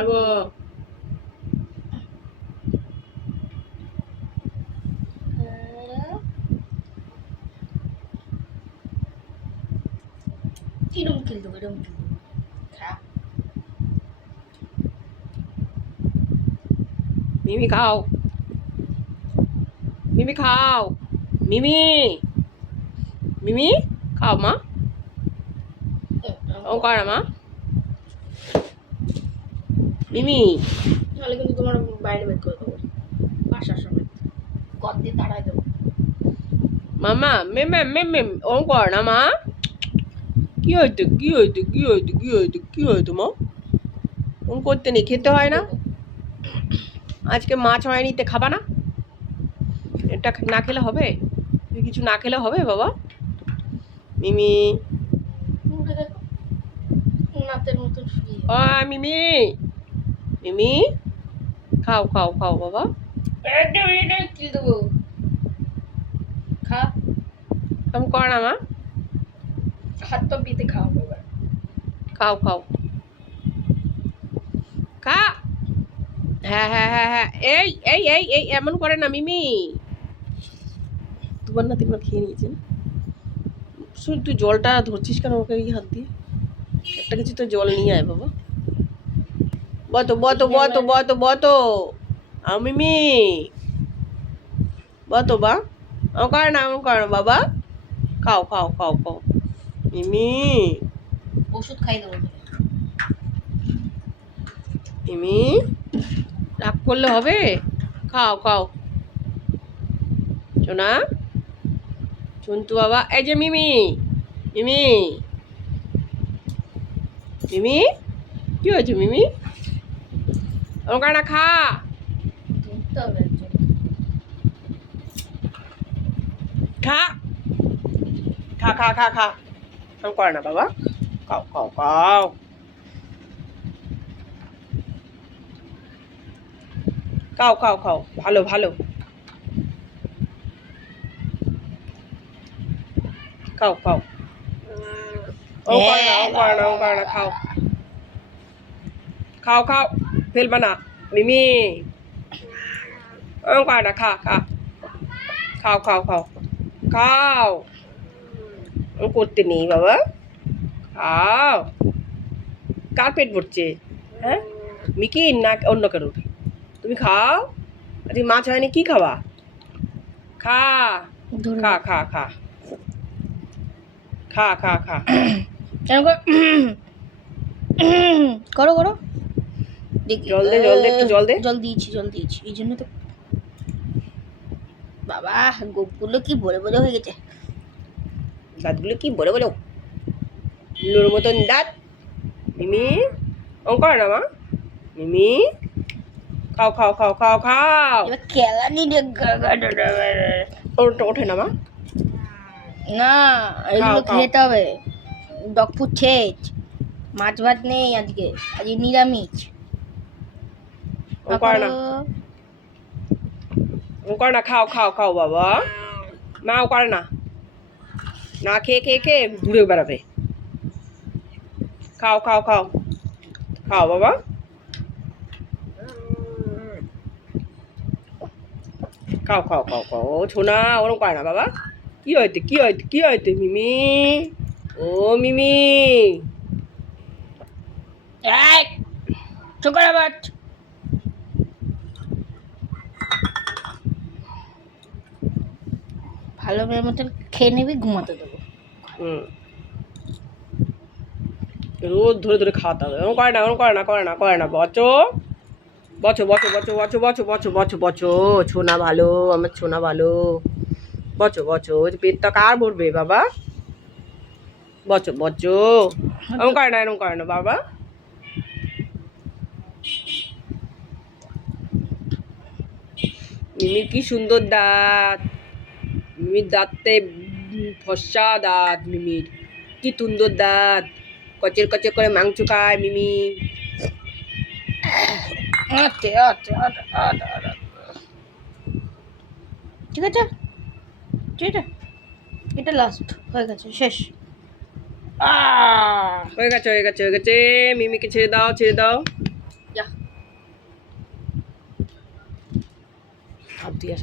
পারবো। এরম খেলতে এরম খেলতে খা। মিমি খাও, মিমি খাও, মিমি, মিমি খাও মা, ও কর মা, মিমি। নাহলে কিন্তু তোমার বাইরে বের করে দেবো বাসার সময়, কর দিয়ে তাড়াই দেবো। মামা মেমে মেমে ও কর না মা। কি হইতো কি হইতো কি হইতো কি হইতো কি হইতো মা? ও করতে নেই, খেতে হয় না? আজকে মাছ হয়নি, তে খাবা না? এটা না খেলে হবে? কিছু না খেলে হবে বাবা? মিমি, মুখে দেখো নাতের মতন শুয়ে। ও মিমি, মিমি খাও খাও খাও বাবা। একটা মিনিটে কিল দেবো। খা, কাম কর না মা, হাত পা বেঁধে খাওয়াবো এবার। খাও খাও খা। হ্যাঁ হ্যাঁ হ্যাঁ হ্যাঁ, এই এই এই এই এমন করে না মিমি। দুবার না তিনবার খেয়ে নিয়েছেন। শুধু তুই জলটা ধরছিস কেন ওকে এই হাত দিয়ে? একটা কিছু তো জল নিয়ে আয় বাবা। বতো বতো বতো বতো বতো মিমি, বতো বা ও কর না বাবা। খাও খাও খাও খাও মিমি, ওষুধ খাই দেবো। মিমি রাগ করলে হবে? খাও খাও সোনা, চন্তু বাবা। এই যে মিমি, মিমি, মিমি কি হয়েছে মিমি? ও কর না, খা। ধরতে হবে একজন। খা খা খা খা খা, এরকম করে না বাবা। খাও খাও খাও, খাও খাও খাও, ভালো ভালো, খাও খাও। ও করে না ও করে না ও করে না, খাও খাও খাও, ফেলবা না মিমি। ও করে না, খা খা, খাও খাও খাও খাও। ও করতে নেই বাবা, খাও। কার পেট ভরছে? হ্যাঁ, মিকির না অন্য কারোর? তুমি খাও। আজকে মাছ হয়নি, কি খাবা? খা খা খা খা খা খা খা। কেন করো করো দেখি। জল দে জল দে, একটু জল দে। জল দিয়েছি এই জন্য তো। বাবা গোপগুলো কি বড় বড় হয়ে গেছে। দাঁতগুলো কি বড় বড়, লুর মতন দাঁত। মিমি ও কর না মা, মিমি খাও খাও খাও খাও খাও। এবার কেলানি ওটা ওঠে না মা। না, এগুলো খাও। খেতে হবে। ডগ ফুড ছেচ, মাছ ভাত নেই আজকে, আজকে নিরামিষ। ও কর না, ও কর না, খাও খাও খাও বাবা। মা ও করে না, না খেয়ে খেয়ে খেয়ে ঘুরে বেড়াবে। খাও খাও খাও খাও বাবা। খাও খাও খাও খাও, ও ছোনা ওরকম করে না বাবা। কি হইতে কি হইতে কি হইতে মিমি, ও মিমি। চোখের আবার ভালো মেয়ের মতন খেয়ে নিবি, ঘুমাতে দেবো। হুম, রোজ ধরে ধরে খাওয়াতে হবে। ওরকম করে না ওরকম করে না করে না করে না, বচো বচো বচো বচো বচো বচো বচো বচো বচো, ছোনা ভালো, আমার ছোনা ভালো। বচো বচো, ওই পেটটা কার ভরবে বাবা? বচো বচো, এরকম করে না এরকম করে না বাবা। মিমির কি সুন্দর দাঁত, মিমির দাঁতে ফর্সা দাঁত, মিমির কি সুন্দর দাঁত, কচের কচের করে মাংস খায় মিমি। ঠিক আছে ঠিক আছে, এটা লাস্ট হয়ে গেছে, শেষ। হয়ে গেছে হয়ে গেছে হয়ে গেছে, মিমিকে ছেড়ে দাও ছেড়ে দাও। যা ভাব দিয়ে